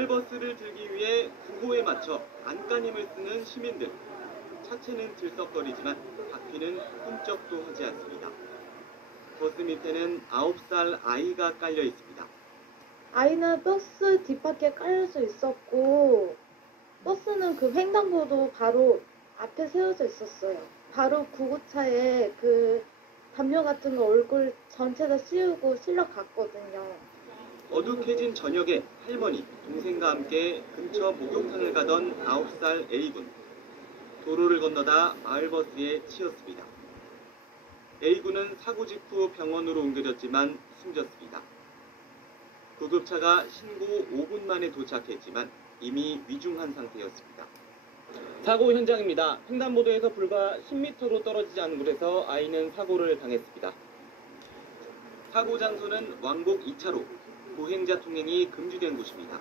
마을버스를 들기 위해 구호에 맞춰 안간힘을 쓰는 시민들. 차체는 들썩거리지만 바퀴는 꿈쩍도 하지 않습니다. 버스 밑에는 9살 아이가 깔려 있습니다. 아이는 버스 뒷바퀴에 깔려져 있었고, 버스는 그 횡단보도 바로 앞에 세워져 있었어요. 바로 구급차에 그 담요 같은 거 얼굴 전체 다 씌우고 실려 갔거든요. 어둑해진 저녁에 할머니, 동생과 함께 근처 목욕탕을 가던 9살 A군. 도로를 건너다 마을버스에 치였습니다. A군은 사고 직후 병원으로 옮겨졌지만 숨졌습니다. 구급차가 신고 5분 만에 도착했지만 이미 위중한 상태였습니다. 사고 현장입니다. 횡단보도에서 불과 10m로 떨어지지 않은 곳에서 아이는 사고를 당했습니다. 사고 장소는 왕복 2차로, 보행자 통행이 금지된 곳입니다.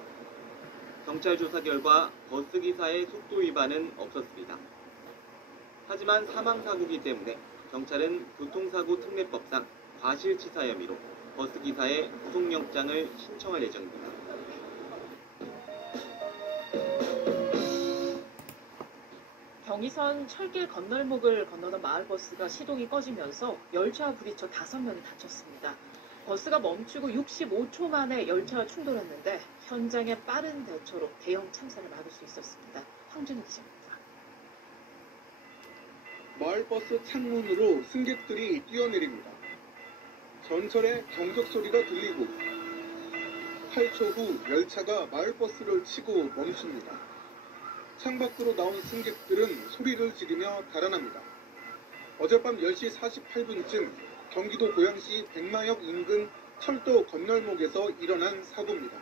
경찰 조사 결과 버스 기사의 속도 위반은 없었습니다. 하지만 사망사고이기 때문에 경찰은 교통사고 특례법상 과실치사 혐의로 버스 기사의 구속영장을 신청할 예정입니다. 경의선 철길 건널목을 건너던 마을버스가 시동이 꺼지면서 열차와 부딪혀 5명이 다쳤습니다. 버스가 멈추고 65초 만에 열차와 충돌했는데 현장의 빠른 대처로 대형 참사를 막을 수 있었습니다. 황준우 기자입니다. 마을버스 창문으로 승객들이 뛰어내립니다. 전철의 경적 소리가 들리고 8초 후 열차가 마을버스를 치고 멈춥니다. 창밖으로 나온 승객들은 소리를 지르며 달아납니다. 어젯밤 10시 48분쯤 경기도 고양시 백마역 인근 철도 건널목에서 일어난 사고입니다.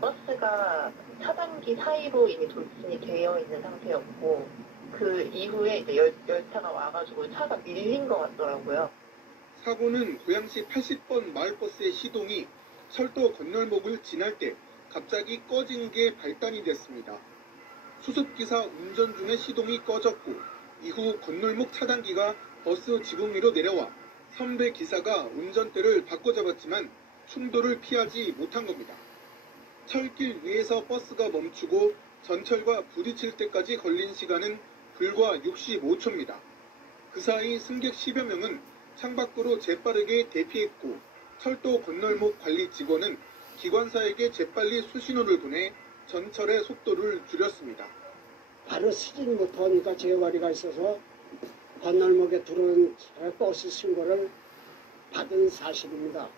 버스가 차단기 사이로 이미 돌진이 되어 있는 상태였고 그 이후에 이제 열차가 와가지고 차가 밀린 것 같더라고요. 사고는 고양시 80번 마을버스의 시동이 철도 건널목을 지날 때 갑자기 꺼진 게 발단이 됐습니다. 수습기사 운전 중에 시동이 꺼졌고 이후 건널목 차단기가 버스 지붕 위로 내려와 선배 기사가 운전대를 바꿔잡았지만 충돌을 피하지 못한 겁니다. 철길 위에서 버스가 멈추고 전철과 부딪힐 때까지 걸린 시간은 불과 65초입니다. 그 사이 승객 10여 명은 창밖으로 재빠르게 대피했고 철도 건널목 관리 직원은 기관사에게 재빨리 수신호를 보내 전철의 속도를 줄였습니다. 바로 쓰진 못하니까 재활이가 있어서 건널목에 들어온 버스 신고를 받은 사실입니다.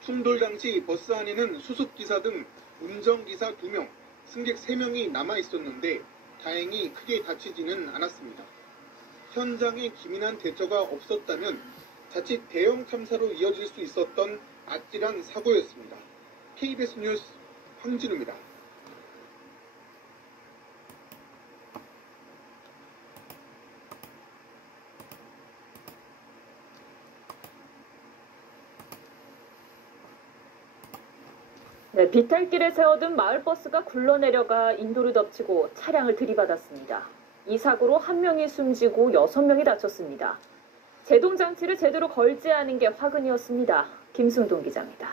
충돌 당시 버스 안에는 수습기사 등 운전기사 2명, 승객 3명이 남아있었는데 다행히 크게 다치지는 않았습니다. 현장에 기민한 대처가 없었다면 자칫 대형 참사로 이어질 수 있었던 아찔한 사고였습니다. KBS 뉴스 황진우입니다. 네, 비탈길에 세워둔 마을버스가 굴러내려가 인도를 덮치고 차량을 들이받았습니다. 이 사고로 1명이 숨지고 6명이 다쳤습니다. 제동장치를 제대로 걸지 않은 게 화근이었습니다. 김승동 기자입니다.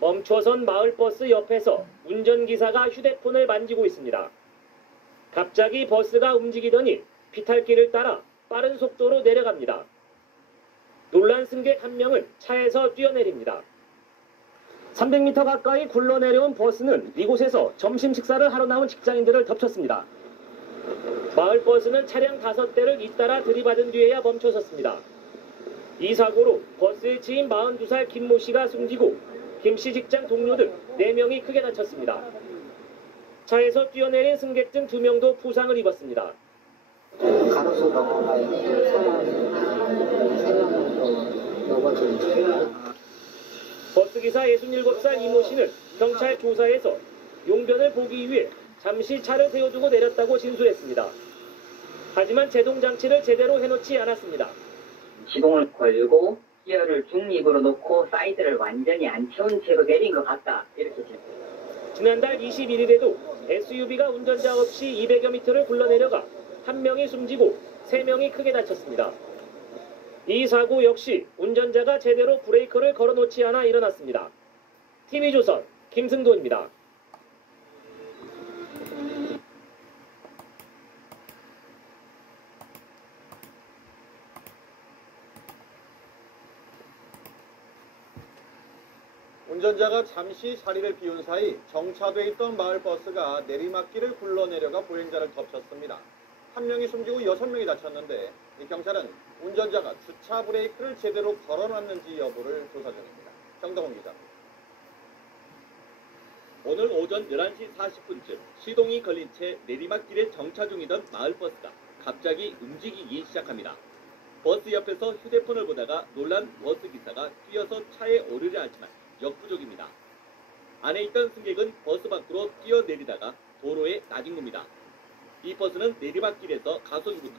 멈춰선 마을버스 옆에서 운전기사가 휴대폰을 만지고 있습니다. 갑자기 버스가 움직이더니 비탈길을 따라 빠른 속도로 내려갑니다. 놀란 승객 1명은 차에서 뛰어내립니다. 300m 가까이 굴러내려온 버스는 이곳에서 점심 식사를 하러 나온 직장인들을 덮쳤습니다. 마을버스는 차량 5대를 잇따라 들이받은 뒤에야 멈춰섰습니다. 이 사고로 버스에 치인 42살 김모 씨가 숨지고 김 씨 직장 동료 등 4명이 크게 다쳤습니다. 차에서 뛰어내린 승객 등 2명도 부상을 입었습니다. 가로수 넘어가야 버스기사 67살 이모 씨는 경찰 조사에서 용변을 보기 위해 잠시 차를 세워두고 내렸다고 진술했습니다. 하지만 제동장치를 제대로 해놓지 않았습니다. 시동을 걸고 기어를 중립으로 놓고 사이드를 완전히 안 채운 채로 내린 것 같다. 이렇게 지난달 21일에도 SUV가 운전자 없이 200여 미터를 굴러내려가 1명이 숨지고 3명이 크게 다쳤습니다. 이 사고 역시 운전자가 제대로 브레이크를 걸어놓지 않아 일어났습니다. TV조선 김승도입니다. 운전자가 잠시 자리를 비운 사이 정차돼 있던 마을버스가 내리막길을 굴러내려가 보행자를 덮쳤습니다. 한 명이 숨지고 6명이 다쳤는데 경찰은 운전자가 주차 브레이크를 제대로 걸어놨는지 여부를 조사 중입니다. 정동훈 기자입니다. 오늘 오전 11시 40분쯤 시동이 걸린 채 내리막길에 정차 중이던 마을버스가 갑자기 움직이기 시작합니다. 버스 옆에서 휴대폰을 보다가 놀란 버스기사가 뛰어서 차에 오르려 하지만 역부족입니다. 안에 있던 승객은 버스 밖으로 뛰어내리다가 도로에 나뒹굽니다. 이 버스는 내리막길에서 가속이부터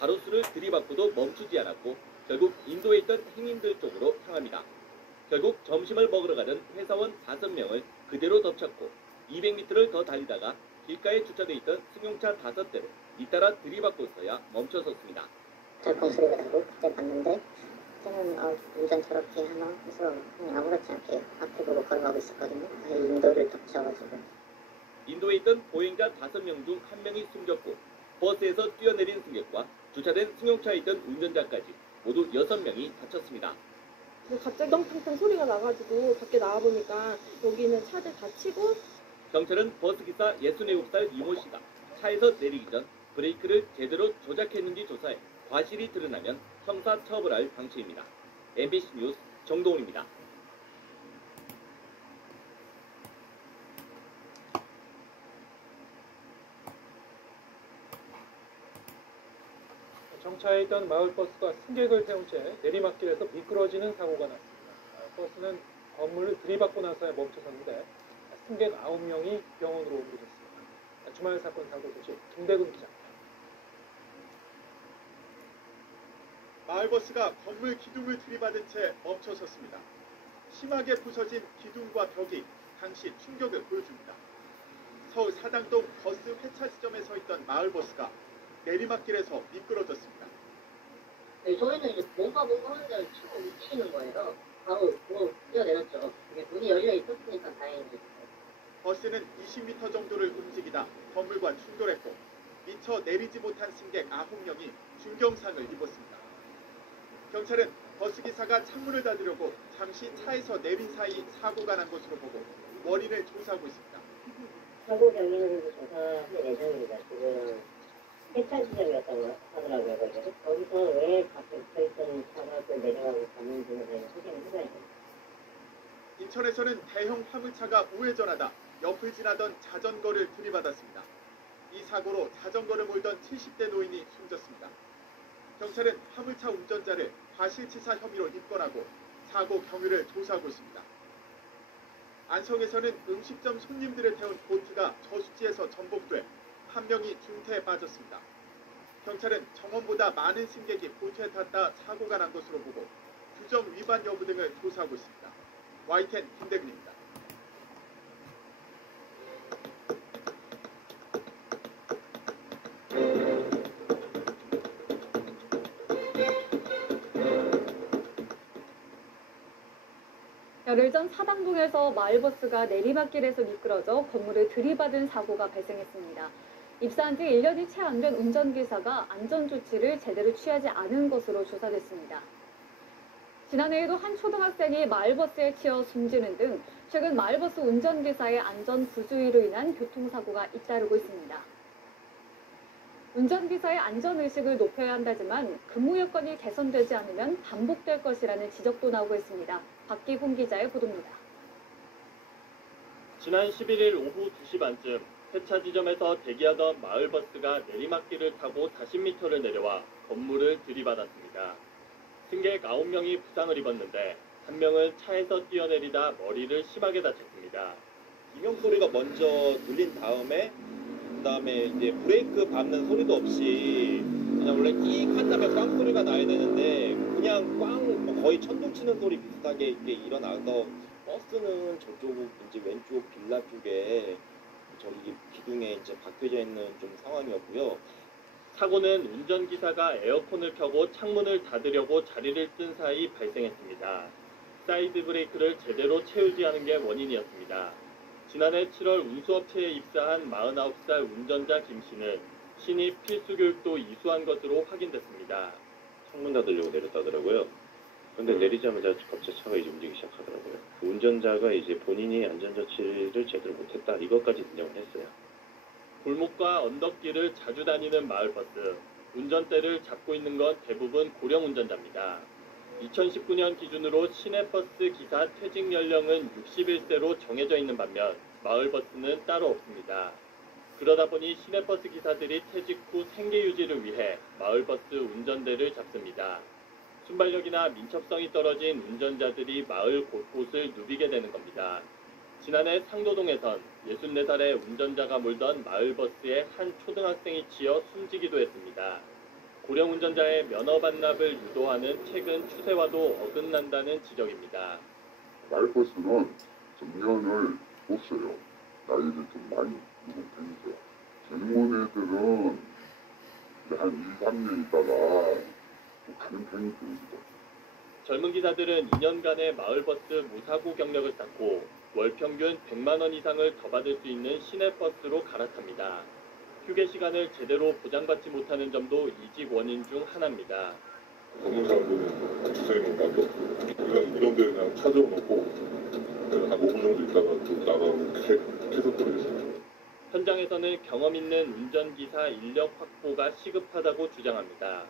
가로수를 들이받고도 멈추지 않았고 결국 인도에 있던 행인들 쪽으로 향합니다. 결국 점심을 먹으러 가던 회사원 5명을 그대로 덮쳤고 200m를 더 달리다가 길가에 주차돼 있던 승용차 5대로 잇따라 들이받고서야 멈춰섰습니다. 덜컹 소리가 나고 그때 봤는데 그때는 운전 저렇게 하나 해서 그냥 아무렇지 않게 앞에 보고 걸어가고 있었거든요. 인도를 덮쳐가지고. 인도에 있던 보행자 5명 중 1명이 숨졌고 버스에서 뛰어내린 승객과 주차된 승용차에 있던 운전자까지 모두 6명이 다쳤습니다. 갑자기 덩탕탕 소리가 나가지고 밖에 나와보니까 여기는 차들 다 치고. 경찰은 버스기사 67살 이모 씨가 차에서 내리기 전 브레이크를 제대로 조작했는지 조사해 과실이 드러나면 형사 처벌할 방침입니다. MBC 뉴스 정동훈입니다. 정차해 있던 마을버스가 승객을 태운 채 내리막길에서 미끄러지는 사고가 났습니다. 버스는 건물을 들이받고 나서야 멈춰섰는데 승객 9명이 병원으로 옮겨졌습니다. 주말 사건 사고 소식 김대근 기자입니다. 마을버스가 건물 기둥을 들이받은 채 멈춰섰습니다. 심하게 부서진 기둥과 벽이 당시 충격을 보여줍니다. 서울 사당동 버스 회차 지점에 서 있던 마을버스가 내리막길에서 미끄러졌습니다. 저희는 이제 뭔가 하는데 차가 움직이는 거예요. 바로 뛰어내렸죠. 문이 열려 있었으니까 다행이죠. 버스는 20m 정도를 움직이다 건물과 충돌했고 미처 내리지 못한 승객 9명이 중경상을 입었습니다. 경찰은 버스기사가 창문을 닫으려고 잠시 차에서 내린 사이 사고가 난 것으로 보고 원인을 조사하고 있습니다. 사고 경위는 조사할 예정입니다. 지금 회차 지점이었다고 하더라고요. 거기서 왜 밖에 붙어있던 차가 또 내려가고 갔는지는 저희가 확인을 해봐야죠. 인천에서는 대형 화물차가 우회전하다 옆을 지나던 자전거를 들이받았습니다. 이 사고로 자전거를 몰던 70대 노인이 숨졌습니다. 경찰은 화물차 운전자를 과실치사 혐의로 입건하고 사고 경위를 조사하고 있습니다. 안성에서는 음식점 손님들을 태운 보트가 저수지에서 전복돼 1명이 중태에 빠졌습니다. 경찰은 정원보다 많은 승객이 보트에 탔다 사고가 난 것으로 보고 규정 위반 여부 등을 조사하고 있습니다. YTN 김대근입니다. 열흘 전 사당동에서 마을버스가 내리막길에서 미끄러져 건물을 들이받은 사고가 발생했습니다. 입사한 지 1년이 채 안 된 운전기사가 안전조치를 제대로 취하지 않은 것으로 조사됐습니다. 지난해에도 한 초등학생이 마을버스에 치여 숨지는 등 최근 마을버스 운전기사의 안전 부주의로 인한 교통사고가 잇따르고 있습니다. 운전기사의 안전의식을 높여야 한다지만 근무 여건이 개선되지 않으면 반복될 것이라는 지적도 나오고 있습니다. 박기훈 기자의 보도입니다. 지난 11일 오후 2시 반쯤 회차 지점에서 대기하던 마을버스가 내리막길을 타고 40m를 내려와 건물을 들이받았습니다. 승객 9명이 부상을 입었는데 1명은 차에서 뛰어내리다 머리를 심하게 다쳤습니다. 비명소리가 먼저 들린 다음에 그다음에 이제 브레이크 밟는 소리도 없이 그냥 원래 끽 한 다음에 꽝 소리가 나야 되는데 그냥 꽝 거의 천둥 치는 소리 비슷하게 이렇게 일어나서 버스는 저쪽 이제 왼쪽 빌라 쪽에 저기 기둥에 이제 박혀져 있는 좀 상황이었고요. 사고는 운전기사가 에어컨을 켜고 창문을 닫으려고 자리를 뜬 사이 발생했습니다. 사이드 브레이크를 제대로 채우지 않은 게 원인이었습니다. 지난해 7월 운수업체에 입사한 49살 운전자 김 씨는 신입 필수 교육도 이수한 것으로 확인됐습니다. 창문 닫으려고 내렸다더라고요. 그런데 내리자마자 갑자기 차가 이제 움직이기 시작하더라고요. 그 운전자가 이제 본인이 안전조치를 제대로 못했다 이것까지 인정을 했어요. 골목과 언덕길을 자주 다니는 마을버스. 운전대를 잡고 있는 건 대부분 고령 운전자입니다. 2019년 기준으로 시내버스 기사 퇴직 연령은 61세로 정해져 있는 반면 마을버스는 따로 없습니다. 그러다 보니 시내버스 기사들이 퇴직 후 생계 유지를 위해 마을버스 운전대를 잡습니다. 순발력이나 민첩성이 떨어진 운전자들이 마을 곳곳을 누비게 되는 겁니다. 지난해 상도동에선 64살의 운전자가 몰던 마을버스에 한 초등학생이 치여 숨지기도 했습니다. 고령 운전자의 면허 반납을 유도하는 최근 추세와도 어긋난다는 지적입니다. 마을버스는 정년을 줬어요. 나이를 좀 많이 먹은 편이죠. 젊은 애들은 한 2, 3년 있다가 가는 편이죠. 젊은 기사들은 2년간의 마을버스 무사고 경력을 쌓고 월 평균 100만 원 이상을 더 받을 수 있는 시내버스로 갈아탑니다. 휴게 시간을 제대로 보장받지 못하는 점도 이직 원인 중 하나입니다. 젊은 사람들은 주차장에 가도 이런 데 그냥 차 세워놓고 한 5분 정도 있다가 또 나가고 계속 그러겠어요. 현장에서는 경험 있는 운전기사 인력 확보가 시급하다고 주장합니다.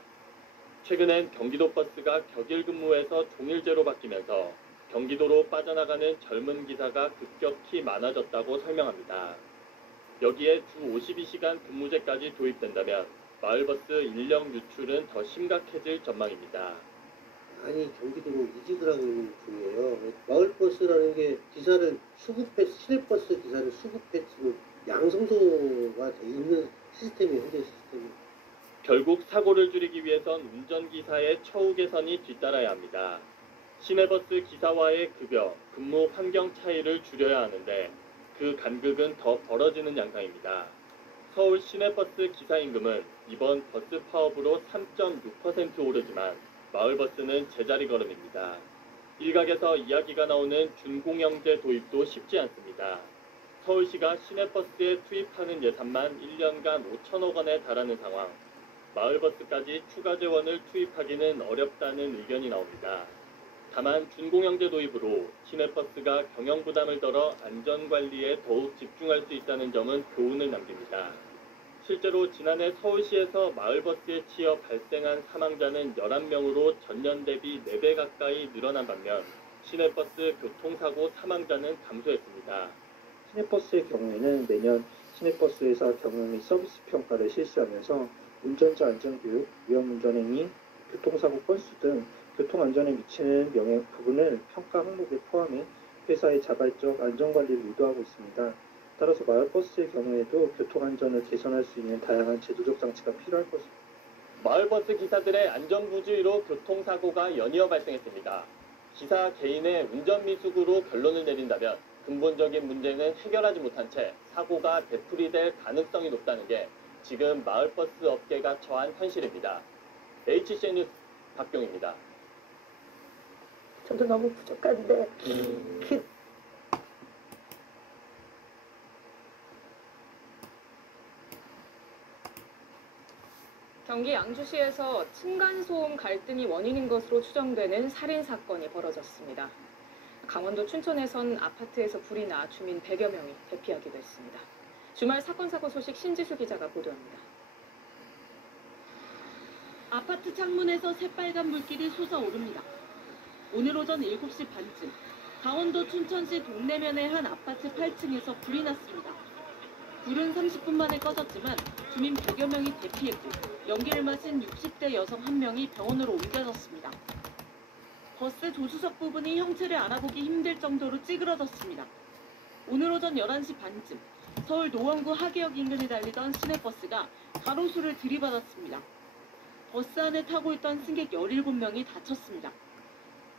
최근엔 경기도 버스가 격일 근무에서 종일제로 바뀌면서 경기도로 빠져나가는 젊은 기사가 급격히 많아졌다고 설명합니다. 여기에 주 52시간 근무제까지 도입된다면 마을버스 인력 유출은 더 심각해질 전망입니다. 많이 경기도로 이직을 하고 있는 중이에요. 마을버스라는 게 기사를 수급해, 시내버스 기사를 수급해주는 양성소가 돼 있는 시스템이 현재 시스템입니다. 결국 사고를 줄이기 위해선 운전기사의 처우 개선이 뒤따라야 합니다. 시내버스 기사와의 급여, 근무 환경 차이를 줄여야 하는데 그 간극은 더 벌어지는 양상입니다. 서울 시내버스 기사 임금은 이번 버스 파업으로 3.6% 오르지만 마을버스는 제자리 걸음입니다. 일각에서 이야기가 나오는 준공영제 도입도 쉽지 않습니다. 서울시가 시내버스에 투입하는 예산만 1년간 5천억 원에 달하는 상황. 마을버스까지 추가 재원을 투입하기는 어렵다는 의견이 나옵니다. 다만 준공영제 도입으로 시내버스가 경영부담을 덜어 안전관리에 더욱 집중할 수 있다는 점은 교훈을 남깁니다. 실제로 지난해 서울시에서 마을버스에 치여 발생한 사망자는 11명으로 전년 대비 4배 가까이 늘어난 반면 시내버스 교통사고 사망자는 감소했습니다. 시내버스의 경우에는 매년 시내버스회사 경영 및 서비스 평가를 실시하면서 운전자 안전교육, 위험운전행위, 교통사고 건수 등 교통안전에 미치는 영향 부분을 평가 항목에 포함해 회사의 자발적 안전관리를 유도하고 있습니다. 따라서 마을버스의 경우에도 교통안전을 개선할 수 있는 다양한 제도적 장치가 필요할 것입니다. 마을버스 기사들의 안전부주의로 교통사고가 연이어 발생했습니다. 기사 개인의 운전미숙으로 결론을 내린다면 근본적인 문제는 해결하지 못한 채 사고가 되풀이될 가능성이 높다는 게 지금 마을버스 업계가 처한 현실입니다. HCN 뉴스 박경입니다. 저도 너무 부족한데 경기 양주시에서 층간소음 갈등이 원인인 것으로 추정되는 살인사건이 벌어졌습니다. 강원도 춘천에선 아파트에서 불이 나 주민 100여 명이 대피하기도 했습니다. 주말 사건 사고 소식 신지수 기자가 보도합니다. 아파트 창문에서 새빨간 불길이 솟아오릅니다. 오늘 오전 7시 반쯤 강원도 춘천시 동래면의 한 아파트 8층에서 불이 났습니다. 불은 30분 만에 꺼졌지만 주민 100여 명이 대피했고 연기를 마신 60대 여성 1명이 병원으로 옮겨졌습니다. 버스 조수석 부분이 형체를 알아보기 힘들 정도로 찌그러졌습니다. 오늘 오전 11시 반쯤 서울 노원구 하계역 인근에 달리던 시내버스가 가로수를 들이받았습니다. 버스 안에 타고 있던 승객 17명이 다쳤습니다.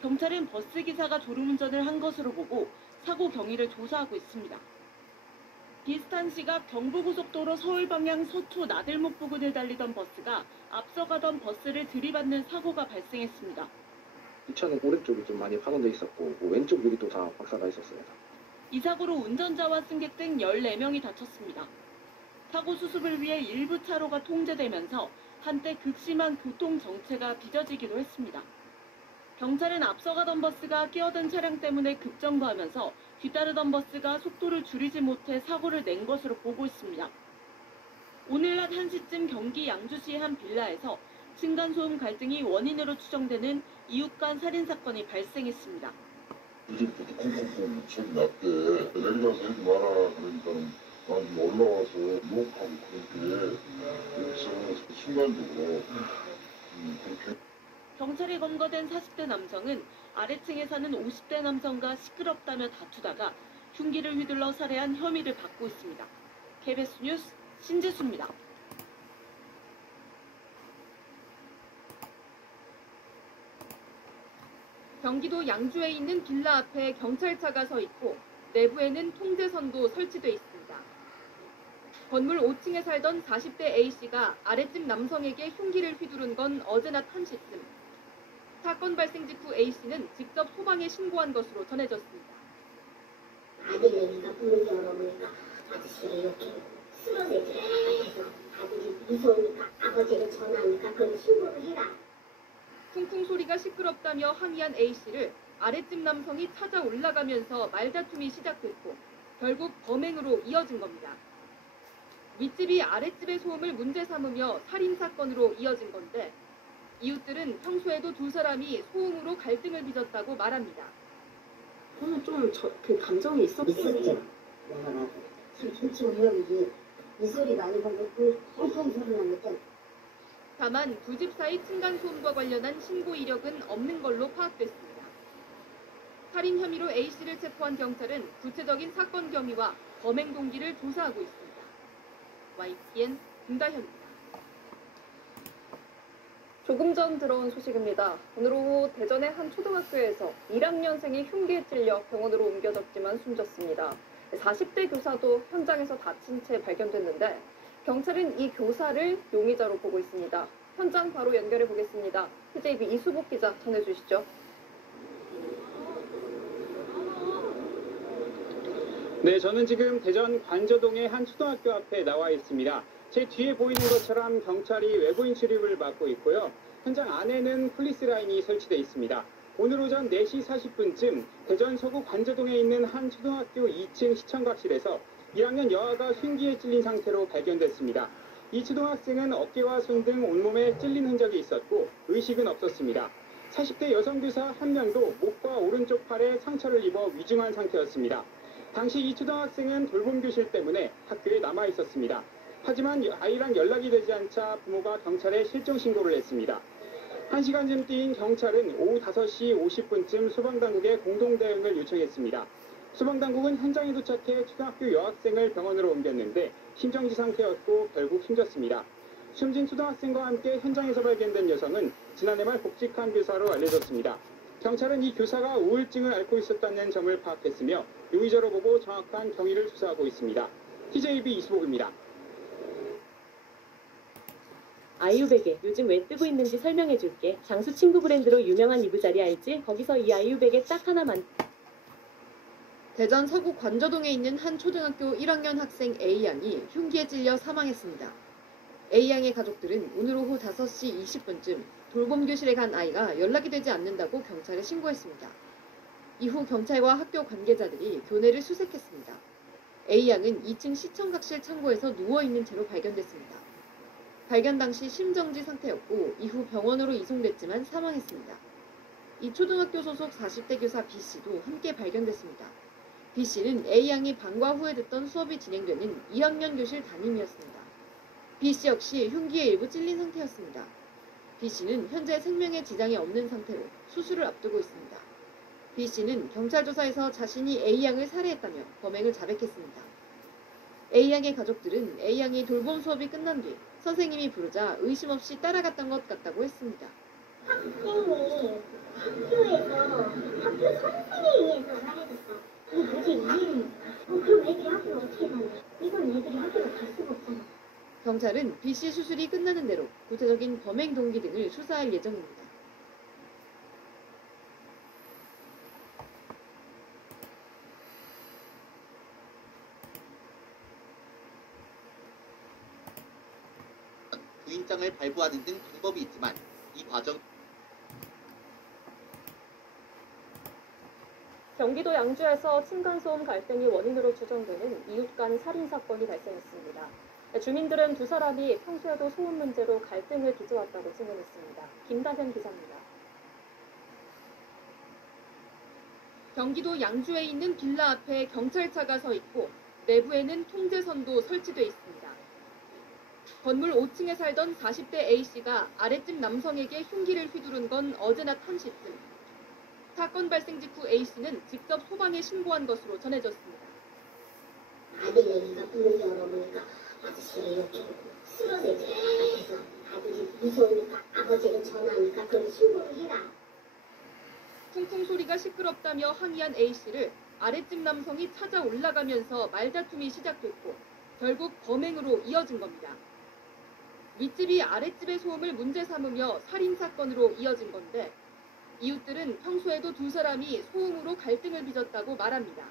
경찰은 버스 기사가 졸음운전을 한 것으로 보고 사고 경위를 조사하고 있습니다. 비슷한 시각 경부고속도로 서울 방향 서초 나들목 부근을 달리던 버스가 앞서가던 버스를 들이받는 사고가 발생했습니다. 이 차는 오른쪽이 좀 많이 파손돼 있었고 왼쪽 유리도 다 박살나 있었습니다. 이 사고로 운전자와 승객 등 14명이 다쳤습니다. 사고 수습을 위해 일부 차로가 통제되면서 한때 극심한 교통 정체가 빚어지기도 했습니다. 경찰은 앞서가던 버스가 끼어든 차량 때문에 급정거하면서 뒤따르던 버스가 속도를 줄이지 못해 사고를 낸 것으로 보고 있습니다. 오늘 낮 1시쯤 경기 양주시의 한 빌라에서 층간소음 갈등이 원인으로 추정되는 이웃 간 살인사건이 발생했습니다. 이제부터 콩콩콩 소리 났대. 내려가서 하지 마라. 그러니까 난 올라와서 유혹하고 그렇게 여기서 순간적으로 그렇게. 경찰에 검거된 40대 남성은 아래층에 사는 50대 남성과 시끄럽다며 다투다가 흉기를 휘둘러 살해한 혐의를 받고 있습니다. KBS 뉴스 신지수입니다. 경기도 양주에 있는 빌라 앞에 경찰차가 서 있고 내부에는 통제선도 설치돼 있습니다. 건물 5층에 살던 40대 A씨가 아랫집 남성에게 흉기를 휘두른 건 어제 낮 1시쯤. 사건 발생 직후 A씨는 직접 소방에 신고한 것으로 전해졌습니다. 아들 얘기가 부는 게 어려우니까 아저씨를 이렇게 쓰러져 있게 해서 아들이 무서우니까 아버지를 전화하니까 그걸 신고를 해라. 쿵쿵 소리가 시끄럽다며 항의한 A씨를 아랫집 남성이 찾아 올라가면서 말다툼이 시작됐고 결국 범행으로 이어진 겁니다. 윗집이 아랫집의 소음을 문제 삼으며 살인사건으로 이어진 건데 이웃들은 평소에도 두 사람이 소음으로 갈등을 빚었다고 말합니다. 저는 좀 그 감정이 있었죠. 내가 참 솔직히 여기 이 소리 많이 보고 그 펑펑 소리 나니까. 다만 두 집 사이 층간소음과 관련한 신고 이력은 없는 걸로 파악됐습니다. 살인 혐의로 A씨를 체포한 경찰은 구체적인 사건 경위와 범행 동기를 조사하고 있습니다. YTN 김다현입니다. 조금 전 들어온 소식입니다. 오늘 오후 대전의 한 초등학교에서 1학년생이 흉기에 찔려 병원으로 옮겨졌지만 숨졌습니다. 40대 교사도 현장에서 다친 채 발견됐는데 경찰은 이 교사를 용의자로 보고 있습니다. 현장 바로 연결해 보겠습니다. TJB 이수복 기자 전해주시죠. 네, 저는 지금 대전 관저동의 한 초등학교 앞에 나와 있습니다. 제 뒤에 보이는 것처럼 경찰이 외부인 출입을 맡고 있고요. 현장 안에는 폴리스라인이 설치되어 있습니다. 오늘 오전 4시 40분쯤 대전 서구 관저동에 있는 한 초등학교 2층 시청각실에서 1학년 여아가 흉기에 찔린 상태로 발견됐습니다. 이 초등학생은 어깨와 손 등 온몸에 찔린 흔적이 있었고 의식은 없었습니다. 40대 여성 교사 한 명도 목과 오른쪽 팔에 상처를 입어 위중한 상태였습니다. 당시 이 초등학생은 돌봄교실 때문에 학교에 남아 있었습니다. 하지만 아이랑 연락이 되지 않자 부모가 경찰에 실종 신고를 했습니다. 1시간쯤 뛰인 경찰은 오후 5시 50분쯤 소방당국에 공동대응을 요청했습니다. 소방당국은 현장에 도착해 초등학교 여학생을 병원으로 옮겼는데 심정지 상태였고 결국 숨졌습니다. 숨진 초등학생과 함께 현장에서 발견된 여성은 지난해 말 복직한 교사로 알려졌습니다. 경찰은 이 교사가 우울증을 앓고 있었다는 점을 파악했으며 용의자로 보고 정확한 경위를 조사하고 있습니다. TJB 이수복입니다. 아이유베개 요즘 왜 뜨고 있는지 설명해줄게. 장수 친구 브랜드로 유명한 이부자리 알지? 거기서 이 아이유베개 딱 하나만. 대전 서구 관저동에 있는 한 초등학교 1학년 학생 A양이 흉기에 찔려 사망했습니다. A양의 가족들은 오늘 오후 5시 20분쯤 돌봄교실에 간 아이가 연락이 되지 않는다고 경찰에 신고했습니다. 이후 경찰과 학교 관계자들이 교내를 수색했습니다. A양은 2층 시청각실 창고에서 누워있는 채로 발견됐습니다. 발견 당시 심정지 상태였고 이후 병원으로 이송됐지만 사망했습니다. 이 초등학교 소속 40대 교사 B씨도 함께 발견됐습니다. B씨는 A양이 방과 후에 듣던 수업이 진행되는 2학년 교실 담임이었습니다. B씨 역시 흉기에 일부 찔린 상태였습니다. B씨는 현재 생명에 지장이 없는 상태로 수술을 앞두고 있습니다. B씨는 경찰 조사에서 자신이 A양을 살해했다며 범행을 자백했습니다. A양의 가족들은 A양이 돌봄 수업이 끝난 뒤 선생님이 부르자 의심 없이 따라갔던 것 같다고 했습니다. 학생이 학교에서 학교 선생에 의해서 살해됐다. 이게 도저히 이해는 못 가. 그럼 애들이 학교를 어떻게 다녀? 이건 애들이 학교를 갈 수가 없잖아. 경찰은 B씨 수술이 끝나는 대로 구체적인 범행 동기 등을 수사할 예정입니다. 영장을 발부하는 등 방법이 있지만 이 과정 경기도 양주에서 층간소음 갈등이 원인으로 추정되는 이웃 간 살인 사건이 발생했습니다. 주민들은 두 사람이 평소에도 소음 문제로 갈등을 빚어왔다고 증언했습니다. 김다현 기자입니다. 경기도 양주에 있는 빌라 앞에 경찰차가 서 있고 내부에는 통제선도 설치돼 있습니다. 건물 5층에 살던 40대 A씨가 아랫집 남성에게 흉기를 휘두른 건 어제 낮 1시쯤. 사건 발생 직후 A씨는 직접 소방에 신고한 것으로 전해졌습니다. 아들 얘기가 문을 열어보니까 아저씨가 이렇게 쓰러져 있는 바깥에서 아들이 무서우니까 아버지가 전화하니까 그걸 신고를 해라. 쿵쿵 소리가 시끄럽다며 항의한 A씨를 아랫집 남성이 찾아 올라가면서 말다툼이 시작됐고 결국 범행으로 이어진 겁니다. 윗집이 아랫집의 소음을 문제 삼으며 살인사건으로 이어진 건데 이웃들은 평소에도 두 사람이 소음으로 갈등을 빚었다고 말합니다.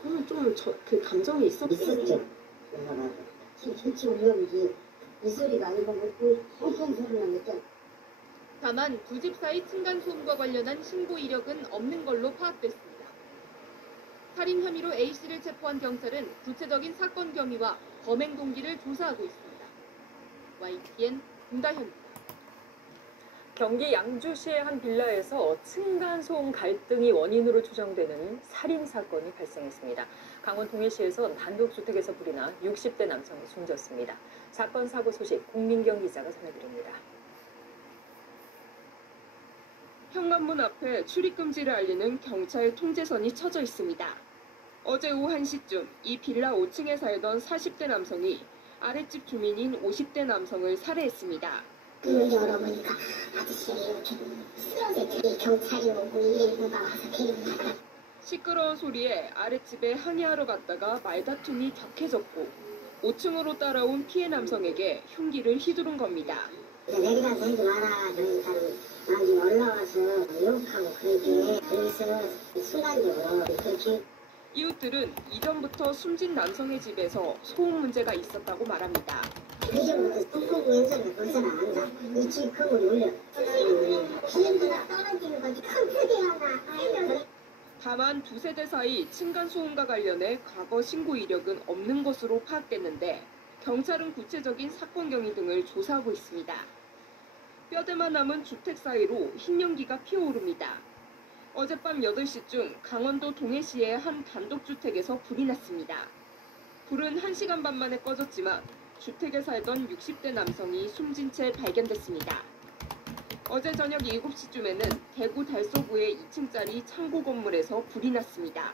그건 좀 그 감정이 있었죠. 내가 솔직히 올려보지 이 소리가 아니고 펑펑 소리 나니까. 다만 두 집 사이 층간소음과 관련한 신고 이력은 없는 걸로 파악됐습니다. 살인 혐의로 A씨를 체포한 경찰은 구체적인 사건 경위와 범행 동기를 조사하고 있습니다. YTN 김다현입니다. 경기 양주시의 한 빌라에서 층간소음 갈등이 원인으로 추정되는 살인 사건이 발생했습니다. 강원 동해시에선 단독주택에서 불이 나 60대 남성이 숨졌습니다. 사건 사고 소식 공민경 기자가 전해드립니다. 현관문 앞에 출입금지를 알리는 경찰 통제선이 쳐져 있습니다. 어제 오후 1시쯤 이 빌라 5층에 살던 40대 남성이 아랫집 주민인 50대 남성을 살해했습니다. 문을 열어보니까 아저씨가 이렇게 쓰러져 있더니 경찰이 오고 119가 와서 데리고. 시끄러운 소리에 아랫집에 항의하러 갔다가 말다툼이 격해졌고 5층으로 따라온 피해 남성에게 흉기를 휘두른 겁니다. 내려가서 하지 마라 그러니까 나중에 올라와서 욕하고 그러게 그래서 순간적으로 그렇게. 이웃들은 이전부터 숨진 남성의 집에서 소음 문제가 있었다고 말합니다. 그전부터 똥콩 연설을 벌써는 안다. 이 집 건물이 올려. 기름보다 떨어지는 거지 큰 크게 하나. 다만 두 세대 사이 층간소음과 관련해 과거 신고 이력은 없는 것으로 파악됐는데 경찰은 구체적인 사건 경위 등을 조사하고 있습니다. 뼈대만 남은 주택 사이로 흰 연기가 피어오릅니다. 어젯밤 8시쯤 강원도 동해시의 한 단독주택에서 불이 났습니다. 불은 1시간 반 만에 꺼졌지만 주택에 살던 60대 남성이 숨진 채 발견됐습니다. 어제 저녁 7시쯤에는 대구 달서구의 2층짜리 창고 건물에서 불이 났습니다.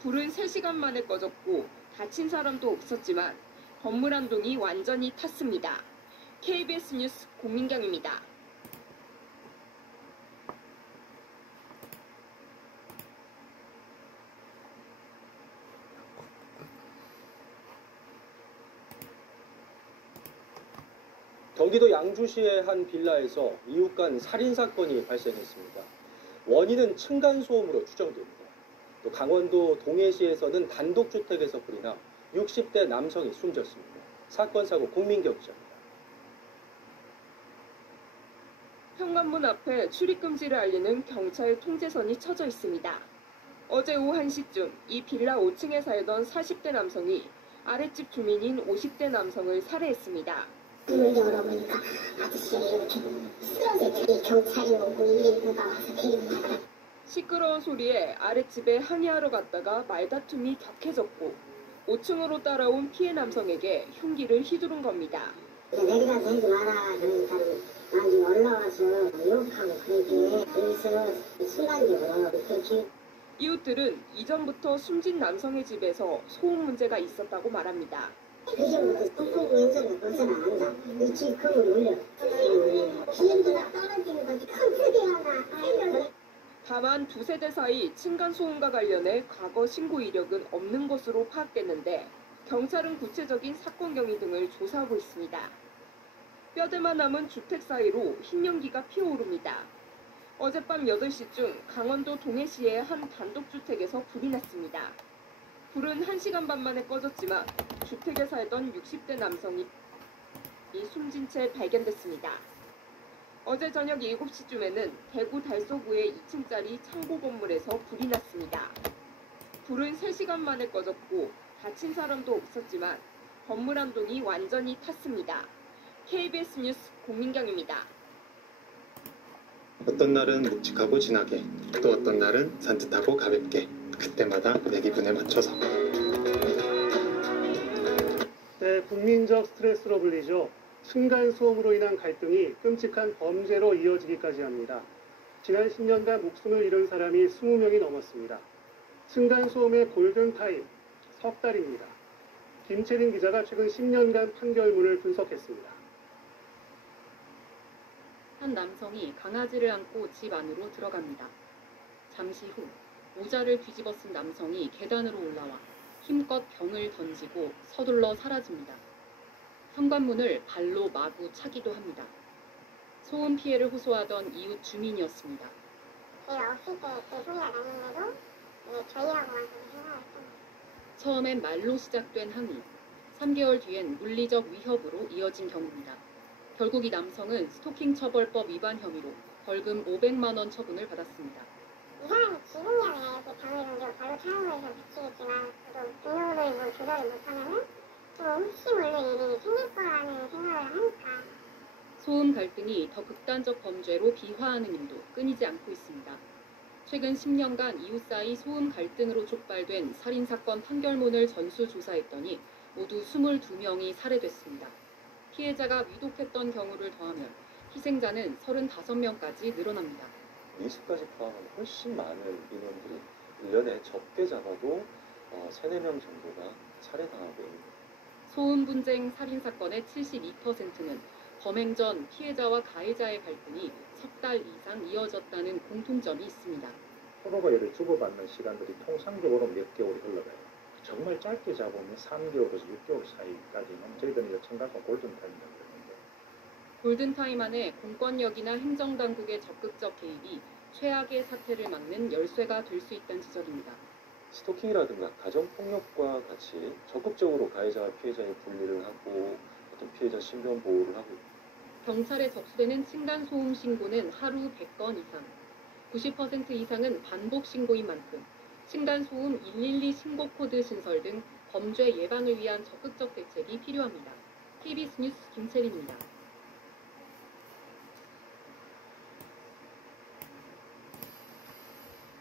불은 3시간 만에 꺼졌고 다친 사람도 없었지만 건물 한 동이 완전히 탔습니다. KBS 뉴스 공민경입니다. 경기도 양주시의 한 빌라에서 이웃 간 살인사건이 발생했습니다. 원인은 층간소음으로 추정됩니다. 또 강원도 동해시에서는 단독주택에서 불이 나 60대 남성이 숨졌습니다. 사건 사고 공민경 기자입니다. 현관문 앞에 출입금지를 알리는 경찰 통제선이 쳐져 있습니다. 어제 오후 1시쯤 이 빌라 5층에 살던 40대 남성이 아랫집 주민인 50대 남성을 살해했습니다. 문을 열어보니까 아저씨가 이렇게 쓰러져 있더니 경찰이 오고 119가 와서 데리고. 시끄러운 소리에 아랫집에 항의하러 갔다가 말다툼이 격해졌고 5층으로 따라온 피해 남성에게 흉기를 휘두른 겁니다. 내려가서 하지 마라 그러니까 나중에 올라와서 욕하고 그러게 그래서 순간적으로 그렇게. 이웃들은 이전부터 숨진 남성의 집에서 소음 문제가 있었다고 말합니다. 그전부터 똥콩 연설을 벌써는 안다. 이 집 건물이 올려. 기름보다 떨어지는 거지 큰 크게 하나. 다만 두 세대 사이 층간소음과 관련해 과거 신고 이력은 없는 것으로 파악됐는데 경찰은 구체적인 사건 경위 등을 조사하고 있습니다. 뼈대만 남은 주택 사이로 흰 연기가 피어오릅니다. 어젯밤 8시쯤 강원도 동해시의 한 단독주택에서 불이 났습니다. 불은 1시간 반 만에 꺼졌지만 주택에 살던 60대 남성이 숨진 채 발견됐습니다. 어제 저녁 7시쯤에는 대구 달서구의 2층짜리 창고 건물에서 불이 났습니다. 불은 3시간 만에 꺼졌고 다친 사람도 없었지만 건물 한 동이 완전히 탔습니다. KBS 뉴스 공민경입니다. 어떤 날은 묵직하고 진하게, 또 어떤 날은 산뜻하고 가볍게, 그때마다 내 기분에 맞춰서. 네, 국민적 스트레스로 불리죠. 층간소음으로 인한 갈등이 끔찍한 범죄로 이어지기까지 합니다. 지난 10년간 목숨을 잃은 사람이 20명이 넘었습니다. 층간소음의 골든타임, 석 달입니다. 김채린 기자가 최근 10년간 판결문을 분석했습니다. 한 남성이 강아지를 안고 집 안으로 들어갑니다. 잠시 후 모자를 뒤집어 쓴 남성이 계단으로 올라와 힘껏 병을 던지고 서둘러 사라집니다. 현관문을 발로 마구 차기도 합니다. 소음 피해를 호소하던 이웃 주민이었습니다. 제가 없을 때 그 소리가 나는데도 저희하고 와서 생각했습니다. 처음엔 말로 시작된 항의, 3개월 뒤엔 물리적 위협으로 이어진 경우입니다. 결국 이 남성은 스토킹 처벌법 위반 혐의로 벌금 500만 원 처분을 받았습니다. 이 사람이 지금이야 이렇게 병을 던지고 발로 차는 거에서 다치겠지만 저도 등록을 뭐 조사를 못하면은 또 혹시 모를 일이 생길 거라는 생각을 하니까. 소음 갈등이 더 극단적 범죄로 비화하는 일도 끊이지 않고 있습니다. 최근 10년간 이웃 사이 소음 갈등으로 촉발된 살인사건 판결문을 전수조사했더니 모두 22명이 살해됐습니다. 피해자가 위독했던 경우를 더하면 희생자는 35명까지 늘어납니다. 미수까지 포함하면 훨씬 많은 인원들이 1년에 적게 잡아도 3-4명 정도가 살해당하고 있는 소음 분쟁 살인사건의 72%는 범행 전 피해자와 가해자의 갈등이 석 달 이상 이어졌다는 공통점이 있습니다. 서로가 예를 주고받는 시간들이 통상적으로 몇 개월이 흘러가요. 정말 짧게 잡으면 3개월에서 6개월 사이까지는 저희들은 층간소음 골든타임이라고 그러는데 골든타임 안에 공권력이나 행정당국의 적극적 개입이 최악의 사태를 막는 열쇠가 될 수 있다는 지적입니다. 스토킹이라든가 가정폭력과 같이 적극적으로 가해자와 피해자의 분리를 하고 어떤 피해자 신변 보호를 하고 있고 경찰에 접수되는 층간소음 신고는 하루 100건 이상, 90% 이상은 반복 신고인 만큼 층간소음 112 신고 코드 신설 등 범죄 예방을 위한 적극적 대책이 필요합니다. KBS 뉴스 김채린입니다.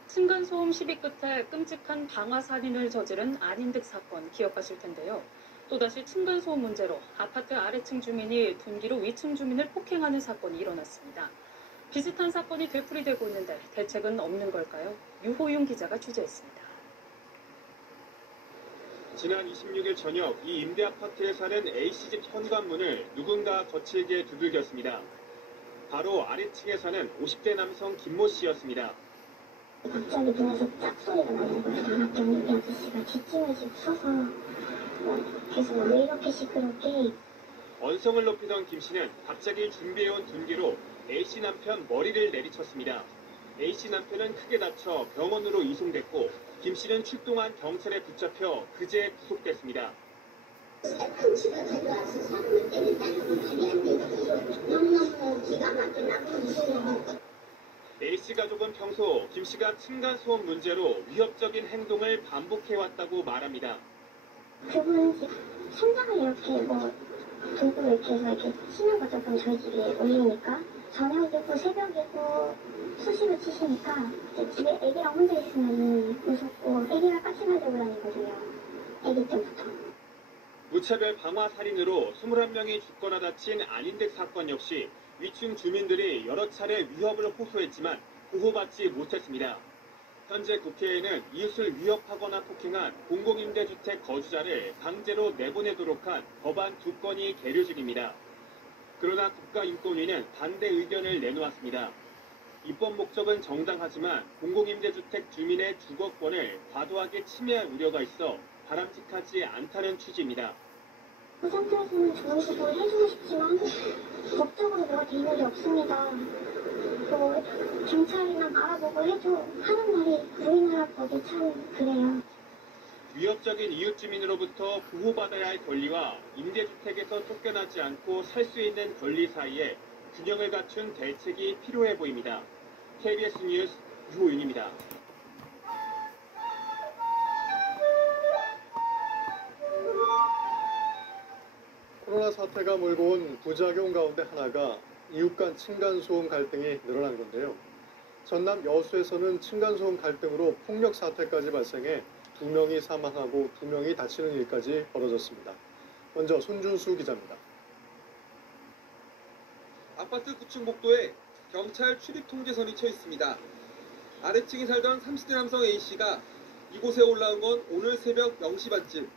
층간소음 시비 끝에 끔찍한 방화 살인을 저지른 안인득 사건 기억하실 텐데요. 또다시 층간소음 문제로 아파트 아래층 주민이 분기로 위층 주민을 폭행하는 사건이 일어났습니다. 비슷한 사건이 되풀이되고 있는데 대책은 없는 걸까요? 유호윤 기자가 취재했습니다. 지난 26일 저녁 이 임대 아파트에 사는 A씨집 현관문을 누군가 거칠게 두들겼습니다. 바로 아래층에 사는 50대 남성 김모 씨였습니다. 갑자기 누워서 짝 소리가 나는 거예요. 경비 아저씨가 뒷짐을 집 서서 계속 왜 이렇게 시끄럽게. 언성을 높이던 김 씨는 갑자기 준비해온 둔기로 A씨 남편 머리를 내리쳤습니다. A씨 남편은 크게 다쳐 병원으로 이송됐고 김 씨는 출동한 경찰에 붙잡혀 그제 구속됐습니다. A씨 가족은 평소 김 씨가 층간소음 문제로 위협적인 행동을 반복해왔다고 말합니다. 그분은 천장을 이렇게 들고 이렇게 해서 이렇게 치는 거죠. 그럼 저희 집에 올리니까 저녁이고 새벽이고 수시로 치시니까 집에 애기랑 혼자 있으면 무섭고 애기랑 같이 가지고 다니거든요. 애기 때부터. 무차별 방화 살인으로 21명이 죽거나 다친 안인댁 사건 역시 위층 주민들이 여러 차례 위협을 호소했지만 보호받지 못했습니다. 현재 국회에는 이웃을 위협하거나 폭행한 공공임대주택 거주자를 강제로 내보내도록 한 법안 2건이 계류 중입니다. 그러나 국가인권위는 반대 의견을 내놓았습니다. 입법 목적은 정당하지만 공공임대주택 주민의 주거권을 과도하게 침해할 우려가 있어 바람직하지 않다는 취지입니다. 그 상태에서는 좋은 시도를 해주고 싶지만 법적으로 뭐가 돼 있는 게 없습니다. 또 경찰이나 알아보고 해줘 하는 말이 우리나라 법이 참 그래요. 위협적인 이웃 주민으로부터 보호받아야 할 권리와 임대주택에서 쫓겨나지 않고 살 수 있는 권리 사이에 균형을 갖춘 대책이 필요해 보입니다. KBS 뉴스 유호윤입니다. 코로나 사태가 몰고 온 부작용 가운데 하나가 이웃 간 층간소음 갈등이 늘어난 건데요. 전남 여수에서는 층간소음 갈등으로 폭력 사태까지 발생해 2명이 사망하고 2명이 다치는 일까지 벌어졌습니다. 먼저 손준수 기자입니다. 아파트 9층 복도에 경찰 출입 통제선이 쳐 있습니다. 아래층에 살던 30대 남성 A씨가 이곳에 올라온 건 오늘 새벽 0시 반쯤.